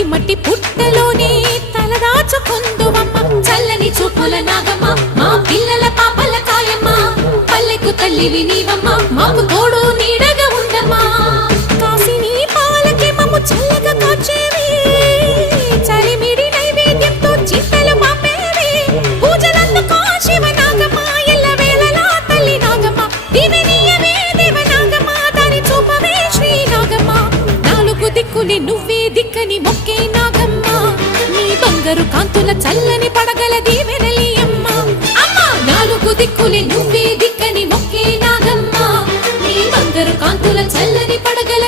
మట్టి మట్టి పుట్టలోనే తలదాచుకుందువమ్మ చల్లని చూపుల నాగమ్మ మా పిల్లల పాపల కాయమ్మ. పల్లెకు తల్లివి నీవమ్మ మాకు దిక్కుని నువ్వే దిక్కని మొక్కే నాగమ్మ. నీ బంగారు కాంతుల చల్లని పడగల దీవెనలి అమ్మ. నాలుగు దిక్కుని నువ్వే దిక్కని మొక్కే నాగమ్మ. నీ బంగారు కాంతుల చల్లని పడగల